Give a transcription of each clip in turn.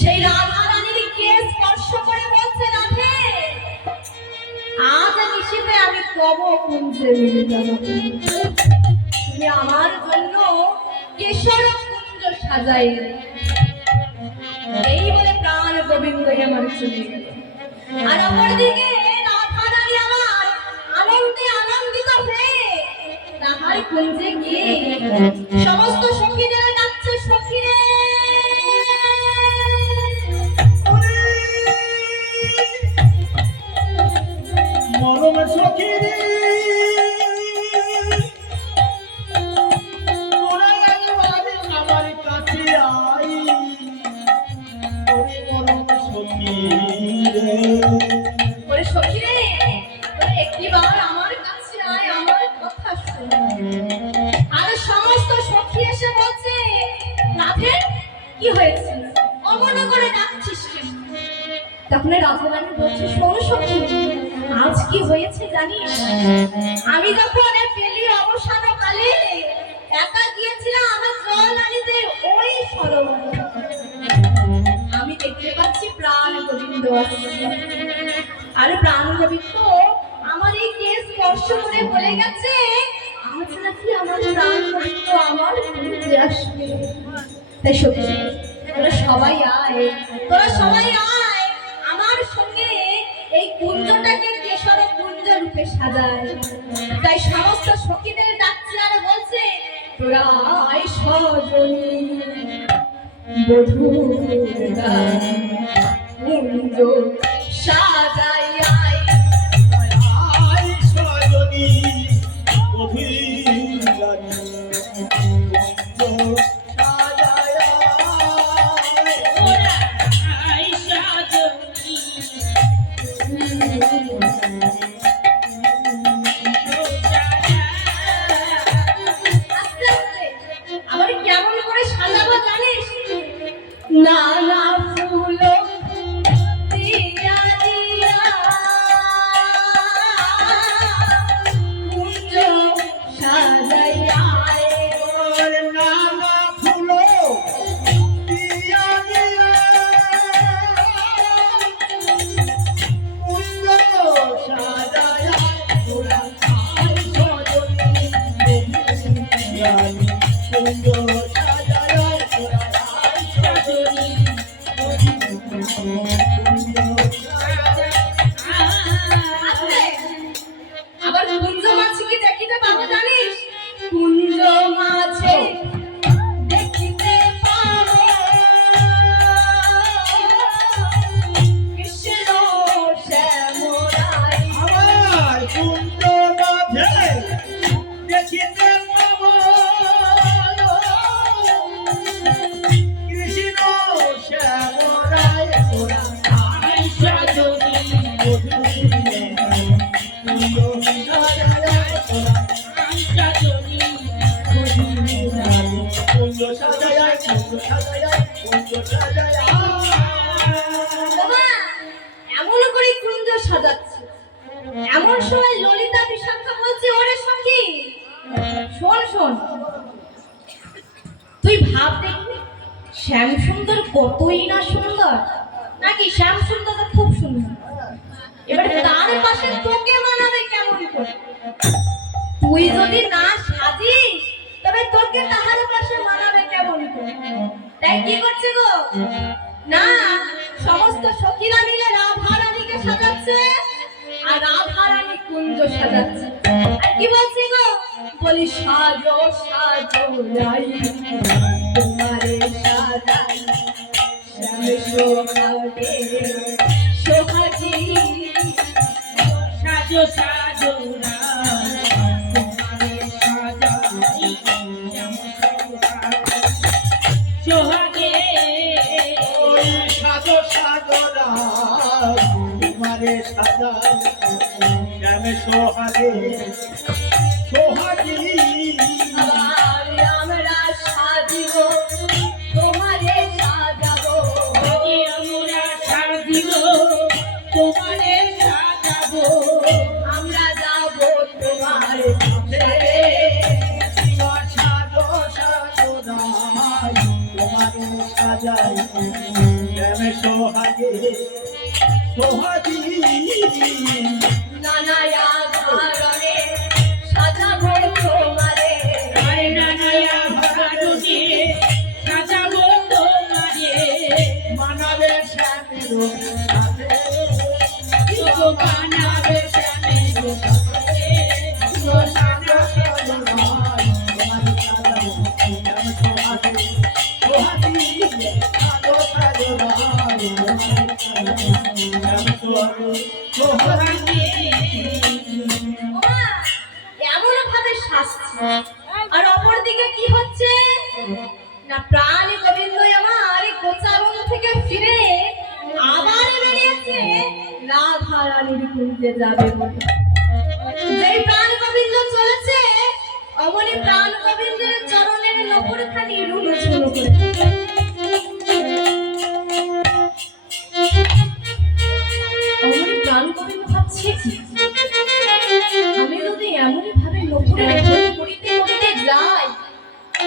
সেই রাধা রানীর কে স্পর্শ করে বলছে রাধে আজ নিশিতে আমি কব কুঞ্জে মিলিত তুমি আমার জন্য কেশর কুঞ্জ সাজাই এই বলে প্রাণ গোবিন্দ আমার চলে গেল। আর অপরদিকে রাধা রানী আমার আনন্দে আনন্দিত হয়ে তাহার কুঞ্জে গিয়ে সমস্ত সখীদের ডাকছে সখীরে মরমে সখীরে তোরা একবার আমার কাছে আই মরমে সখীরে ওরে সখীরে তোরা একটিবার আমার কাছে আয় আমার কথা শোন। আর সমস্ত সখী এসে বলছে রাধে কি হয়েছে অমন করে ডাকছিস কেন? তখন রাধা রানী বলছে শোন সখী আজ কি হয়েছে জানিস আমি যখন পেলির অবসান কালে একা গিয়েছিলাম আমার জল আনিতে ওই সরোবরে আমি দেখতে পাচ্ছি প্রাণ গোবিন্দ আর প্রাণ গোবিন্দ আমার এই কেস স্পর্শ করে বলে গেছে আজ নাকি আমার প্রাণ গোবিন্দ আমার ঘুরতে আসবে। তাই সত্যি তোরা সবাই আয় আমার সঙ্গে এই কুঞ্জটাকে কেশর কুঞ্জ রূপে সাজায়। তাই সমস্ত সখীদের ডাকছে আর বলছে তোরা আয় সজনী বধূর কুঞ্জ সাজাই আয় আয় সজনী গভীর কুঞ্জ সাজায় ওরা আয় সজনী আবার কেমন করে সাজাবো জানিস না না ফুল দিয়া দিয়া কুঞ্জ সাজাইয়া নানা ফুল দিয়া দিয়া কুঞ্জ সাজায় তোরা আয় সজনী কুঞ্জ সাজায় তোরা আয় সজনী আবার কুঞ্জ মাছকে দেখিতে পাবো জানিস কুঞ্জ মাছে দেখিতে পাবো কৃষ্ণ শ্যামরাই আমার কুঞ্জ মাঝে দেখিতে পাব কৃষ্ণ শ্যামরায় তোরা আয় সজনী কুঞ্জ সাজায় তোরা আয় সজনী কুঞ্জ সাজায় কুঞ্জ সাজায় বাবা এমন করে কুঞ্জ সাজাচ্ছে এমন সময় ললিতা বিশাখা বলছে ওরে সখী শোন শোন তুই ভাব দেখবি শ্যাম সুন্দর কতই না সুন্দর নাকি শ্যাম সুন্দর খুব সুন্দর এবার তার পাশে তোকে মানাবে কেমন করে তুই যদি না সাজিস তবে তোকে তাহার পাশে মানাবে কেমন করে তাই কি করছে গো না সমস্ত সখীরা মিলে রাধারানীকে সাজাচ্ছে আর রাধারানী কুঞ্জ সাজাচ্ছে। আর কি বলছি গো, বলি সাজো সাজো রাই তোমারে সাজাই শ্যামে সোহাগে সোহাগী সাজো সাজো তোমারে সাজাই সোহাগে ওই সাজো সাজো রাত তোমারে সাজাই শ্যামে সোহাগে সোহাগী। আবার আমরা সাজিব তোমারে সাজাবো আমরা সাজিব তোমারে সাজাবো আমরা যাব তোমার সাথে। সাজো সাজো রাত তোমারে সাজাই শ্যামে সোহাগে সোহাগী। নানা আকারে সাজাবো তোমারে আরে নানায়া ভারতে সাজাবো তোমারে মানাবে শ্যামের সাথে তো বানাবে শ্যামের সাথে সাজো সাজো রাত তোমারে সাজাই শ্যামে সোহাগে সোহাগী। সাজো সাজো রাত তোমারে সাজাই শ্যামে সোহাগে সোহাগী। ওমা, এমন ভাবে শাস্তি আর অপরদিকে কি হচ্ছে না, প্রাণ গোবিন্দ আমার গোচারণ থেকে ফিরে আবার বেরিয়েছে রাধা রানীর কুঞ্জে যাবে বলে। যেই প্রাণ গোবিন্দ চলেছে অমনি প্রাণ গোবিন্দের চরণের নপুরখানি রুনু ঝুনু করে। অমনি প্রাণ গোবিন্দ ভাবছে কি, আমি যদি এমন ভাবে নপুরের ঘড়ি করিতে করিতে যাই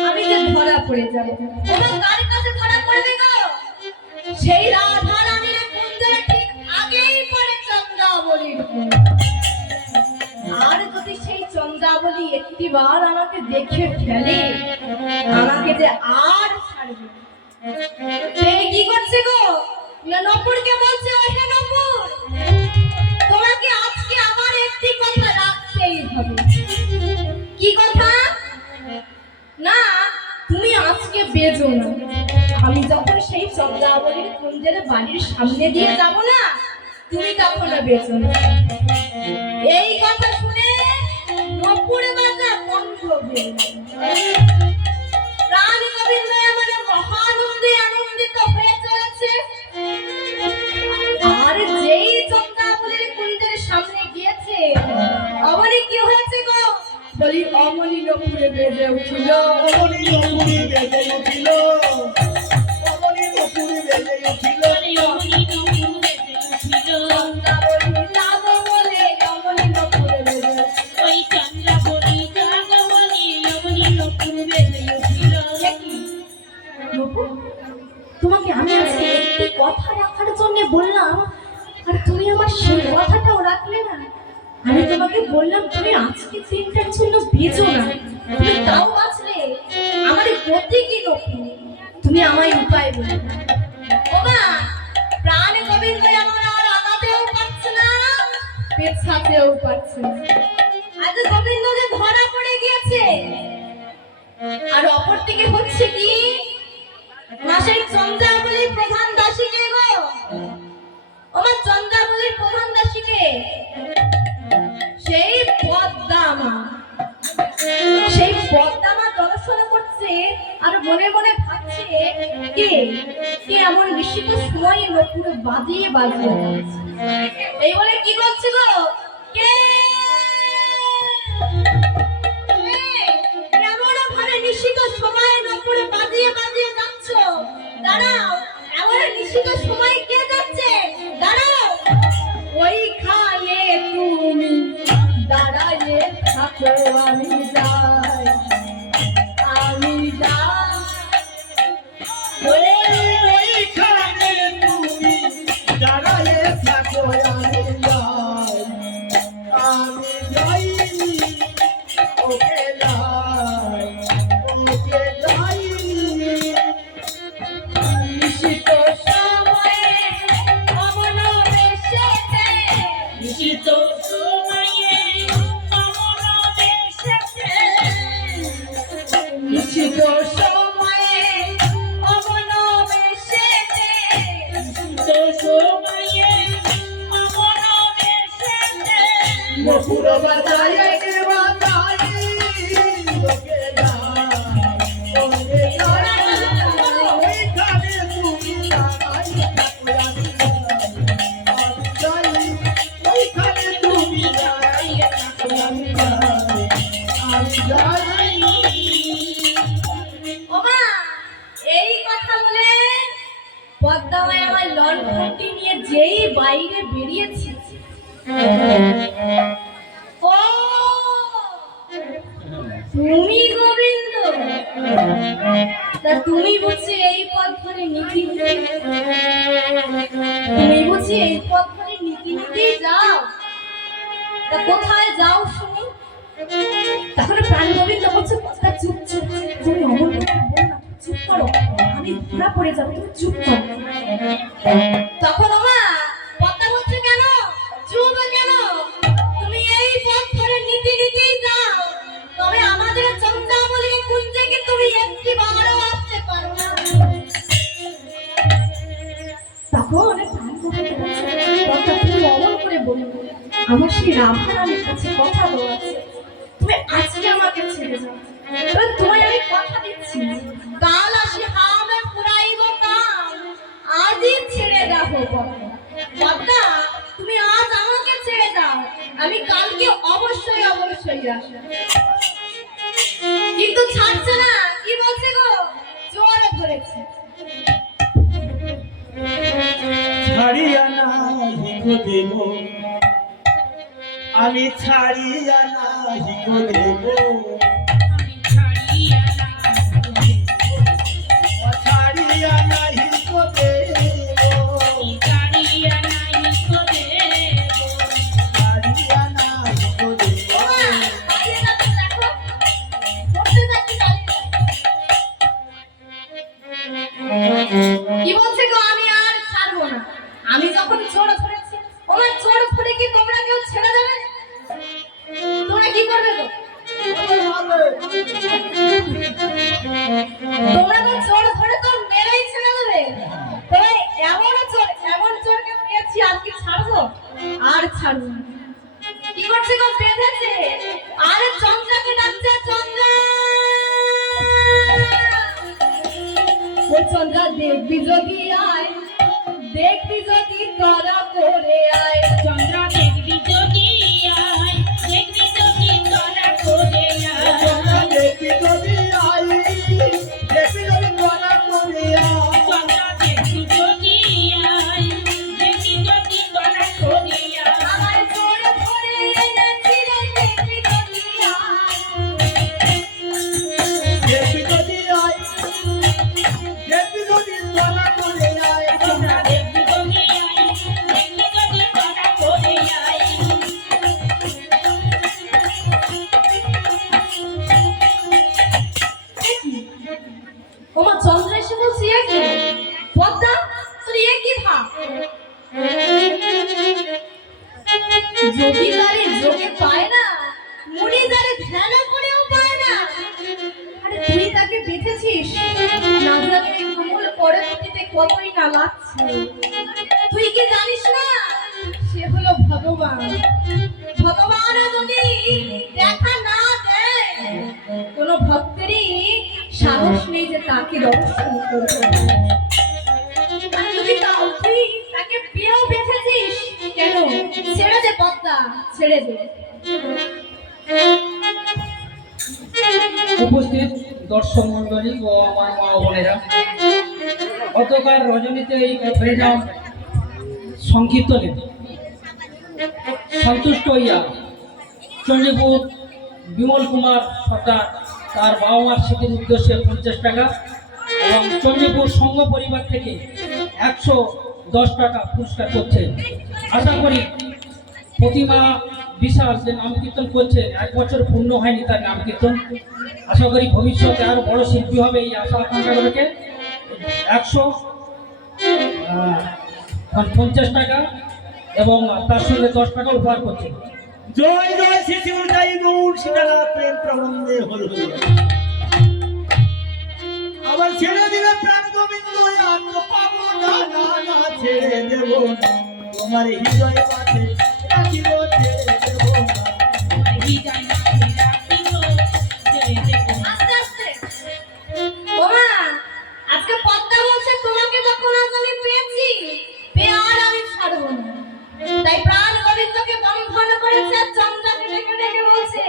আমি যে ধরা পড়ে যাব। ওরা কার কাছে ধরা পড়বে গো? সেই রাধা রানীর কুঞ্জের ঠিক আগেই পড়ে চন্দ্রাবলীর কুঞ্জ। আর যদি সেই চন্দ্রাবলী একটিবার আমাকে দেখে ফেলে আমাকে যে আর ছাড়বে না। সেই কি করছে গো, না নপুরকে বলছে, ওহে নপুর তোমাকে আজকে আমার একটি কথা রাখতেই হবে। কি কথা? না তুমি আজকে বেজো না, আমি যখন সেই চন্দ্রাবলীর কুঞ্জের বাড়ির সামনে দিয়ে যাব না তুমি তখন বেজো না। এই কথা শুনে নপুর বাজা বন্ধ হয়ে গেল। প্রাণ গোবিন্দ আমার মহানন্দে আনন্দিত হয়ে চলেছে। আর যেই চন্দ্রাবলীর কুঞ্জের সামনে গিয়েছে অমনি কি হয়েছে গো, বলি অমনি নপুরে বেজে উঠল। অমনি নপুরি বেজে উঠিল, অমনি নপুরি বেজে উঠিল। চন্দ্রাবলী যাবো বলে অমনি নপুরে বেজে উঠল। ওই চন্দ্রাবলী জাগো বলি অমনি নপুর বেজে উঠিল। নপুর, তোমাকে আমি আজকে একটি কথা রাখার জন্য বললাম আর তুমি আমার সেই কথাটাও রাখলে না। আমি তোমাকে বললাম তুমি আজকে দিনটার জন্য বেজো না, তুমি তাও বাঁচলে। আমার গতি কি নপুর, তুমি আমায় উপায় বলে দাও। ওমা, প্রাণ গোবিন্দ আমার আর আগাতেও পারছে না পেছাতেও পারছে না। আজ গোবিন্দ যে ধরা পড়ে গিয়েছে আর অপর দিকে হচ্ছে কি না, সেই চন্দ্রাবলীর প্রধান দাসীকে গো, আমার চন্দ্রাবলীর প্রধান দাসীকে সেই পদ্মামা, সেই পদ্মামা দর্শন করছে আর মনে মনে ভাবছে কে কে এমন নিশ্চিত সময় নপুর বাজিয়ে বাজিয়ে যাচ্ছে। এই বলে কি করছে গো, কে এমন ভাবে নিশ্চিত সময় নপুর বাজিয়ে বাজিয়ে যাচ্ছ, দাঁড়াও, এমন নিশ্চিত সময় কে যাচ্ছে, দাঁড়াও। ওইখানে তুমি দাঁড়াইয়ে থাকো, আমি যাই, আমি যাই। ওইখানে তুমি দাঁড়ায়ে থাকো, আমি যাই, আমি যাই, ওকে যাই, ওকে যাই। নিশ্চিত সময়ে নিশ্চিত সময়ে অমর বেশেতে নিশ্চিত সময়ে অমন বেশেতে নিশ্চিত সময়ে অমর বেশেতে নপুর বাজায় বাজাই লোকে যায় ওরে ওইখানে তুমি দাঁড়াই থাকো আমি ওইখানে তুমি দাঁড়াই থাকো আমি যাই ওমা এই কথা বলে পদ্মামায় আমার লণ্ঠনটি নিয়ে যেই বাইরে বেরিয়েছি ও তুমি গোবিন্দ তা তুমি বুঝি এই পথ ধরে নীতি তুমি বুঝি এই পথ ধরে নীতি নীতি যাও তা কোথায় যাও শুনি তখন প্রাণ গোবিন্দ বলছে পদ্মা চুপ চুপ তুমি অমন কথা বল না চুপ করো আমি ধরা পড়ে যাবো তুমি চুপ করো তখন ওমা পদ্মা বলছে কেন চুপ কেন তুমি এই পথ ধরে নীতি নীতি যাও তবে আমাদের চন্দ্রাবলী কুঞ্জে কি তুমি একটি বারও আসতে পারো না তখন প্রাণ গোবিন্দ বলছে পদ্মা তুমি অমন করে বলো আমার সেই রাধারানীর কাছে কথা বলা আছে তুমি আজকে আমাকে ছেড়ে যাও এবার তোমায় আমি কথা দিচ্ছি কাল আসি হামে পুরাইব কাম আজই ছেড়ে দাও পদ্মা তুমি আজ আমাকে ছেড়ে দাও আমি কালকে অবশ্যই অবশ্যই আসবো কিন্তু ছাড়ছে না কি বলছে গো জোরে ধরেছে ছাড়িয়া নাহি গো দেব আমি ছাড়িয়া নাহি গো দেব আমি ছাড়িয়া না ছাড়িয়া নাহি গো দেব ছাড়িয়া নাই তো দেব ছাড়িয়া নাহি গো দেব ওমা কাছে কাছে দেখো করতে থাকি কি বলছে গো আমি আর ছাড়বো না আমি যখন জোর ধরেছি ওমা জোর ধরে কি তোমরা কেউ ছেড়ে দেবে তোমরা কি করবে গো তোমরা তো জোর ধরে তো মেরেই ছেড়ে দেবে তবে এমন চোরকে পেয়েছি আর কি ছাড়বো আর ছাড়বো না। কি করছে গো বেঁধেছে আরে চন্দ্রাকে ডাকছে চন্দ্রা ও চন্দ্রা দেখবি যদি আয় দেখবি যদি করা করে আয় চন্দ্রা দেখবি যদি আয় দেখবি যদি তোরা করে আয় দেখি যদি আই দেখি যদি তোরা করিয়া চন্দ্রা দেখবি যদি আয় দেখবি যদি তোরা করে আয় আমার জোর ধরে এনেছি রে দেখবি যদি আয় দেখি যদি আই দেখি যদি তোরা করিয়া চন্দ্রা দেখবি যদি আয় দেখবি যদি তোরা করে আয় ওমা চন্দ্র এসে বলছি কি পদ্মা তোর কি ভাব যোগী তারে যোগে পায় না মুনি তারে ধ্যান করেও পায় না আরে তুই তাকে বেঁধেছিস না জানি এই কমল পরবর্তীতে কতই না লাগছে তুই কি জানিস না সে হলো ভগবান ভগবান যদি দেখা না দেয় কোনো ভক্তেরই সাহস নেই যে তাকে দর্শন করবে আর যদি তুই তাকে পেয়েও বেঁধেছিস কেন ছেড়ে দে পদ্মা ছেড়ে দে উপস্থিত দর্শক মন্ডলী ও আমার মা ও বোনেরা, গতকাল রজনীতে এই হরিনাম সংকীর্তনে সন্তুষ্ট হইয়া চণ্ডীপুর বিমল কুমার সরকার তার বাবা মার স্মৃতির উদ্দেশ্যে 50 টাকা এবং চণ্ডীপুর সংঘ পরিবার থেকে 110 টাকা পুরস্কার করছে। আশা করি প্রতিমা বিশাল যে নাম কীর্তন করছে, 1 বছর পূর্ণ হয়নি তার নাম কীর্তন। আশা করি ভবিষ্যতে আরো বড় শিল্পী হবে, এই আশা আকাঙ্ক্ষা করে 150 টাকা এবং তার সঙ্গে 10 টাকা উপহার করছে। জয় জয় শ্রী শিবদাই গৌর সীতারা প্রেম প্রবন্ধে হল আবার ছেড়ে দিলে প্রাণ গোবিন্দ আর তো পাবো না না না ছেড়ে দেব না তোমার হৃদয় মাঝে রাখিব ছেড়ে দেব না হৃদয় মাঝে রাখিব ছেড়ে দেব না। আস্তে আস্তে ওমা আজকে পদ্মা বলছে তোমাকে যখন আজ আমি পেয়েছি পেয়ে আর আমি ছাড়বো না, তাই প্রাণ গোবিন্দকে বন্ধন করেছে। চন্দ্রাকে ডেকে ডেকে বলছে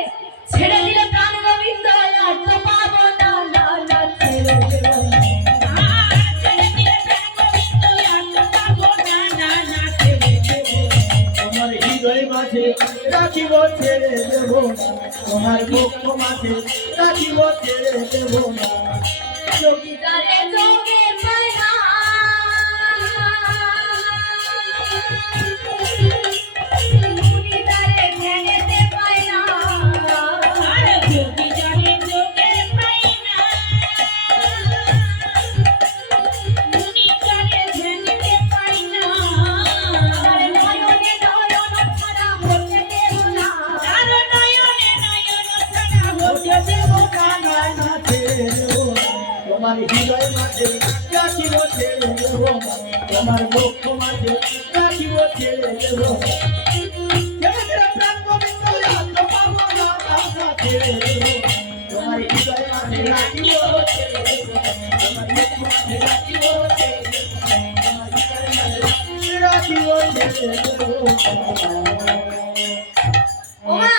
ছেড়ে দিলে প্রাণ গোবিন্দ আর তো পাবো না না না ছেড়ে দেব না। ছেড়ে দিলে প্রাণ গোবিন্দ আর তো পাবো না না না ছেড়ে দেব না। তোমার হৃদয় মাঝে রাখিব ছেড়ে দেব না তোমার বক্ষ মাঝে রাখিব ছেড়ে দেব না যোগীদারে যোগে পায় না, মুনিদারে ভেঙেতে পায় না। আর যদি জানে যোগে পাই না মুনি জানে ভেঙে পাই না। আর নয়নে নয়ন ছাড়া হতে দেব না। আর নয়নে নয়ন ছাড়া হতে দেব না না না। ছেড়ে দেব না তোমার হৃদয় মাঝে রাখিব ছেড়ে দেব না তোমার বক্ষ মাঝে রাখিব ছেড়ে দেব না ছেড়ে দিলে প্রাণ গোবিন্দ আর তো পাবো না না না ছেড়ে দেব না তোমার হৃদয় মাঝে রাখিব ছেড়ে দেব না তোমার বক্ষ মাঝে রাখিব ছেড়ে দেব না তোমার হৃদয় মাঝে রাখিব ছেড়ে দেব না ওমা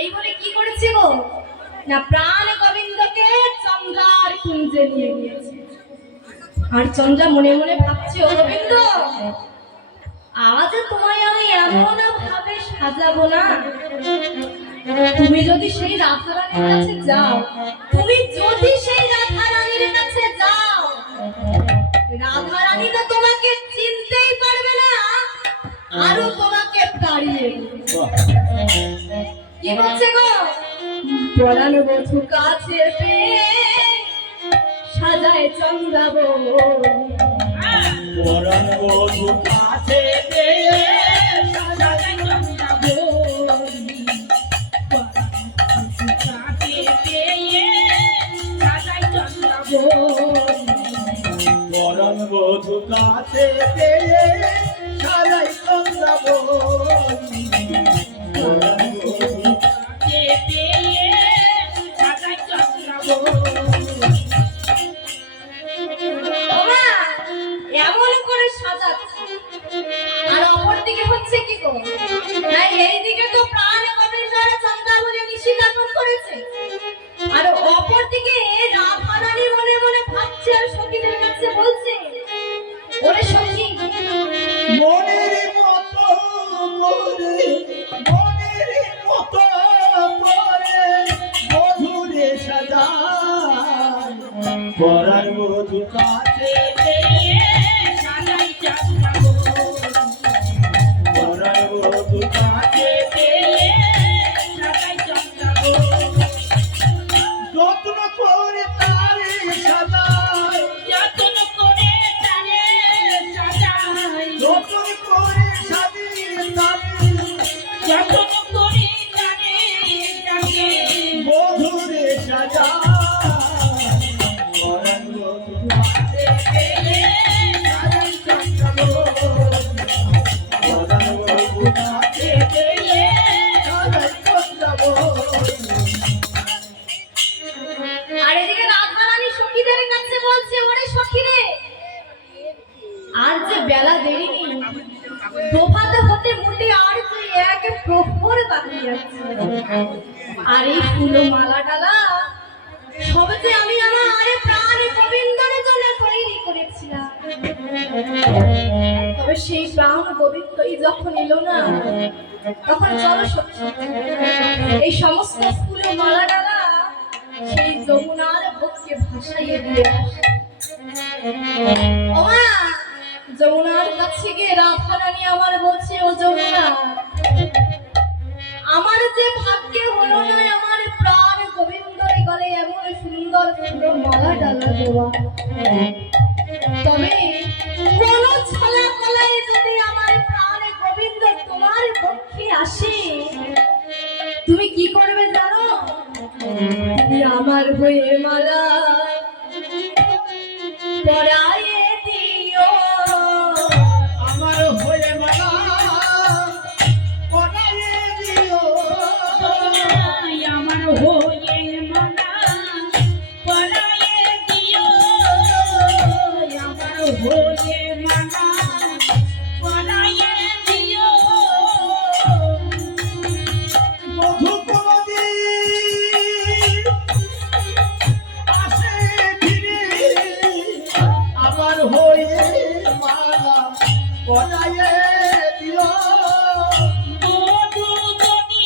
এই বলে কি করেছে গো না প্রাণ গোবিন্দকে চন্দ্রার কুঞ্জে নিয়ে গিয়েছে। আর চন্দ্রা মনে মনে ভাবছে ও গোবিন্দ আজ তোমায় আমি এমন ভাবে সাজাবো না, তুমি যদি সেই রাধারানীর কাছে যাও, তুমি যদি সেই রাধারানীর কাছে যাও, রাধারানী তো তোমাকে চিনতেই পারবে না, আরো তোমাকে তাড়িয়ে দেবে। কি বলছে গো পরাণ বধূ কাছে পেয়ে সাজায় চন্দ্রাবো পরাণ বধূ কাছে পেয়ে সাজাই চন্দ্রা বলি কাছে পেয়ে সাজাই চন্দ্রা বলি। পরাণ বধূ কাছে পেয়ে সাজাই চন্দ্রাবো পরাণ বধূ কাছে পেয়ে সাজাই চন্দ্রা বলি। ওমা এমন করে সাজাচ্ছে আর অপরদিকে হচ্ছে কি গো না এইদিকে তো প্রাণ গোবিন্দরা চন্দ্রাবলী নিশিকাপন করেছে আর অপরদিকে রাধারানী মনে মনে ভাবছে আর সখীদের কাছে বলছে ওরে সখী মনের মতো করে মনের মতো করে বধূরে সাজায় পরাণ বধূ কাছে পেয়ে সাজাই চন্দ্রা বলি পরাণ বধূ কাছে পেয়ে সাজাই চন্দ্রা বলি। যত্ন করে তারে সাজায় যতন করে তারে সাজাই যত্ন করে সাজিয়ে তারে যতন করে তারে ডাকে বধূরে সাজায় পরাণ বধূ কাছে পেয়ে সাজাই চন্দ্রা বলি পরাণ বধূ কাছে পেয়ে সাজাই চন্দ্রাবো আর এদিকে রাধারানী সখীদের কাছে বলছে ওরে সখী রে আর যে বেলা দেরি নেই, প্রভাত হতে মোটে আর যে এক প্রহর বাকি আছে, আর এই ফুল মালা ডালা সব যে আমি আমার প্রাণ গোবিন্দর জন্য তৈরি করেছিলাম, তবে সেই প্রাণ গোবিন্দই যখন এলো না তখন চলো সখী এই সমস্ত ফুল মালা ডালা সেই যমুনার বুকে ভাসাইয়ে দিয়ে আসে। ওমা যমুনার কাছে গিয়ে রাধারানী আমার বলছে ও যমুনা আমার যে ভাগ্যে হলো না আমার প্রাণ গোবিন্দর গলে এমন সুন্দর সুন্দর মালা ডালা দেওয়া, তবে কোন ছলা কলায় যদি আমার প্রাণ গোবিন্দ আমার হয়ে মালা পরায়ে দিও আমার হয়ে মালা পরায়ে দিও আমার হয়ে মালা পরায়ে দিও আমার হয়ে মালা পরায়ে দিও মধু কোনদিন আসে ফিরে আমার হয়ে মালা পরায়ে দিও মধু যদি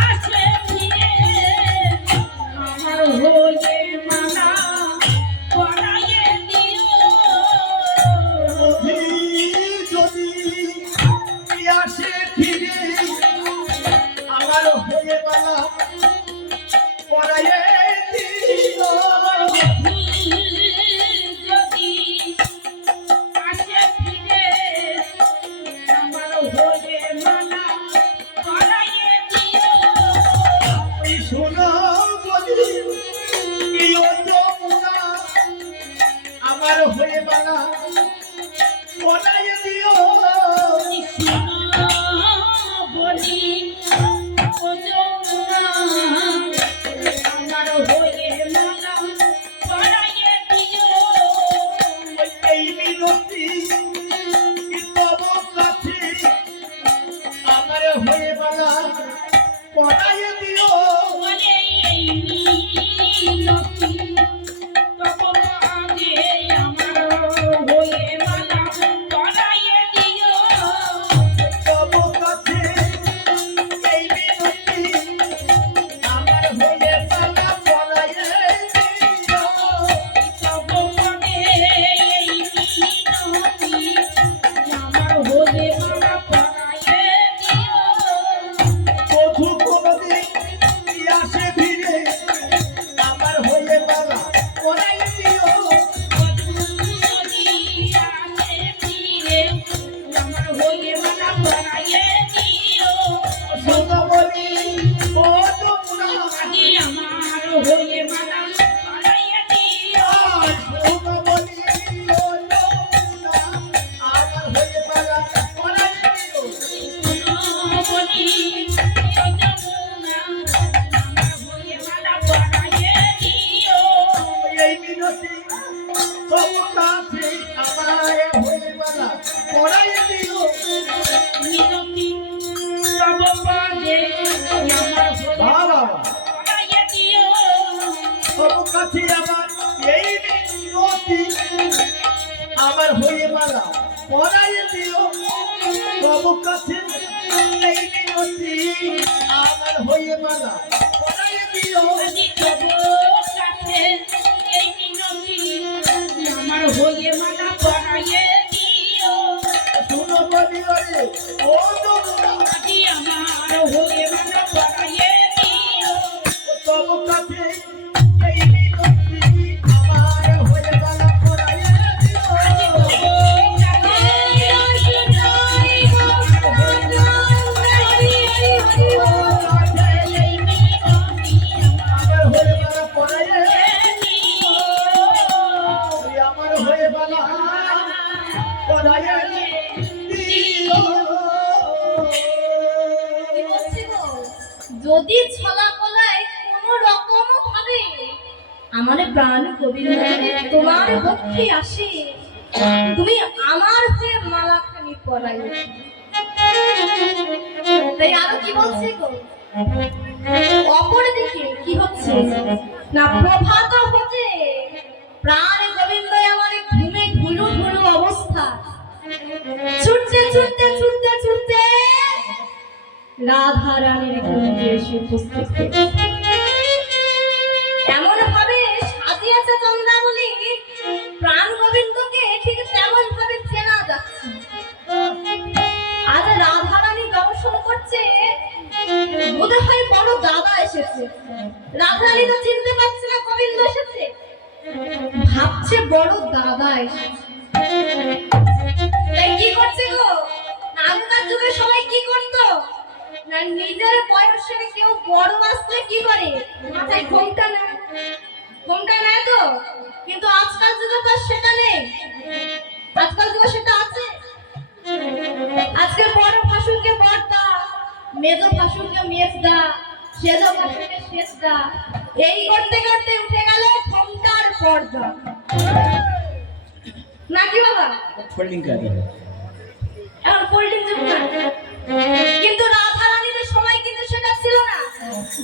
আসে ফিরে আমার হয়ে মালা পরায়ে দিও যদি আসে ফিরে আমার হয়ে মালা পরায়ে দিও যদি আসে ফিরে আমার হয়ে মালা পরায়ে দিও শোনো বলি এই যমুনা আমার হয়ে মালা পরায়ে দিও বলি ও যমুনা আমার হয়ে মালা পরায়ে দিও এই মিনতি তব কাছে আমার হয়ে মালা পরায়ে দিও বলে এই মিনতি তব আগে আমার হয়ে মালা পরায়ে দিও তব কাছে এই মিনতি আমার হয়ে মালা পরায়ে দিও তব আগে এই মিনতি আমার হয়ে মালা পরায়ে দিও বধূ কোনদিন আসে ফিরে আমার হয়ে মালা পরায়ে দিও শোনো বলি ও যমুনা শোনো বলি ও যমুনা আমার হয়ে মালা পরায়ে দিও এই মিনতি তব কাছে আমার হয়ে মালা পরায়ে দিও বাবা তব কাছে আমার এই মিনতি আমার হয়ে মালা পরায়ে দিও তব কাছে এই মিনতি আমার হয়ে মালা পরায়ে দিও আমার হয়ে মালা পরায়ে দিও শোনো বলি ওরে ও যমুনা আমার হয়ে মালা পরায়ে দিও তব কাছে এই মিনতি আমার হয়ে মালা পরায়ে দিও আমার হয়ে মালা পরায়ে আমার হয়ে মালা পরায়ে দিও কি বলছি গো? যদি ছলা কলায় কোনো রকম ভাবে আমার প্রাণ গোবিন্দ তোমার পক্ষে আসে তুমি আমার হয়ে মালাখানি পরাইও তাই আরো কি বলছে গো অপরদিকে কি হচ্ছে না প্রভাত হতে প্রাণ গোবিন্দ আমার ঘুমে ঘুরু ঘুরু অবস্থা ছুটতে ছুটতে ছুটতে ছুটতে রাধা রানীর কুঞ্জে এসে উপস্থিত হয়েছে। এমন ভাবে সাজিয়েছে চন্দ্রাবলী প্রাণ গোবিন্দকে ঠিক তেমন ভাবে চেনা যাচ্ছে আজ রাধা রানী দর্শন করছে বোধ হয় বড় দাদা এসেছে রাধা রানী তো চিনতে পারছে না গোবিন্দ এসেছে ভাবছে বড় দাদা এসেছে তাই কি করছে গো আগেকার যুগে সবাই কি করতো না আর নিজের বয়সে কেউ বড় আসলে কি করে মাথায় ঘোমটা না, ঘোমটা নেয় তো। কিন্তু আজকাল যুগে তো সেটা নেই, আজকাল যুগে সেটা আছে। আজকে বড় ভাসুরকে বড়দা, মেজো ভাসুরকে মেজদা, সেজো ভাসুরকে শেষদা, এই করতে করতে উঠে গেল ঘোমটার পর্দা, নাকি বাবা? ফোল্ডিং কাজ এখন ফোল্ডিং যুগ না। কিন্তু রাধা রানীর সময় কিন্তু সেটা ছিল না।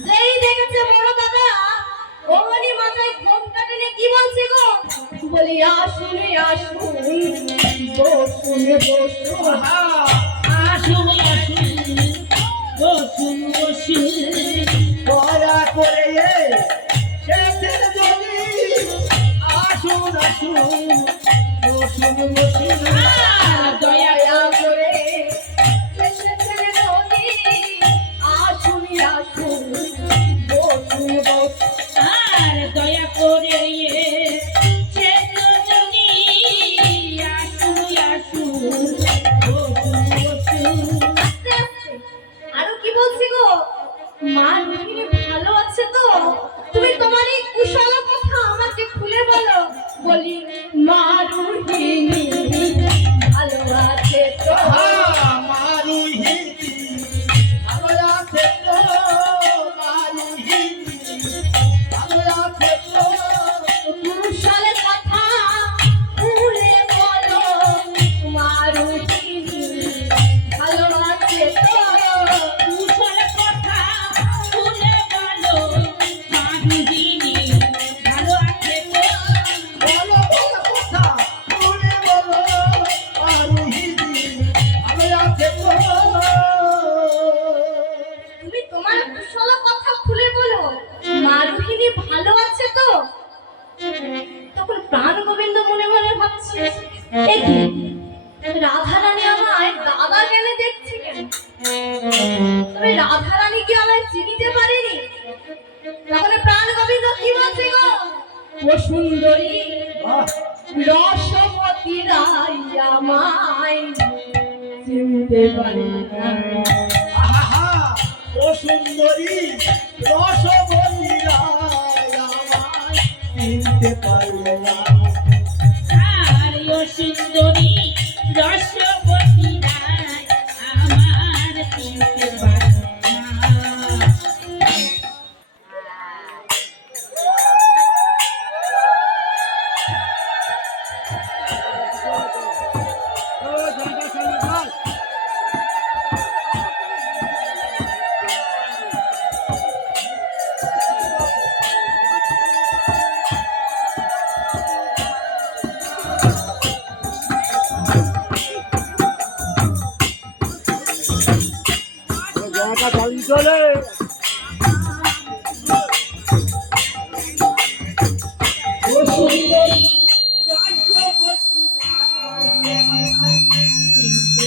যেই দেখেছে বড় দাদা ওমনি মাথায় ঘোমটা টেনে কি বলছে গো, বলি আসুন আসুন বসুন বসুন। আসুন আসুন বসুন বসুন দয়া করে শেষের যদি আসুন আসুন বসুন বসুন। দয়া করে এসেছেন নদী, আসুন আসুন বসুন বসুন। আর দয়া করে যদি আসুন আসুন বসুন বসুন। আস্তে আস্তে আরো কি বলছি গো, মা রুহিণী ভালো আছে তো? তুমি তোমার এই কুশল কথা আমাকে খুলে বলো। বলি মা রুহিণী ভালো আছে তো? মারু হিন্দি ভালো আছে তো, মারু হিন্দি ভালো আছে তো। কুশল কথা খুলে বলো, মা রুহিণী ভালো আছে তো? কুশল কথা শুনে বলো মাধুজিনী ভালো আছে তো? বলো বলো কথা শুনে বলো মারু হিন্দি ভালো আছে তো। তুমি তোমার কুশল কথা খুলে বলো, মা রুহিণী ভালো আছে তো? তখন প্রাণ গোবিন্দ মনে মনে ভাবছে, এ কি রাধা রানী আমায় দাদা গেলে দেখছে কেন? তবে রাধা রানী কি আমায় চিনিতে পারেনি? তখন প্রাণ গোবিন্দ কি বলছে গো, ও সুন্দরী বাহ, রসমতী রাই আমায় চিনতে পারে না। আহা ও সুন্দরী রসবতী রায় আমায় চিনতে পারলে না। আর ও সুন্দরী রসবতী রায় আমার চিনতে পারে না। চলে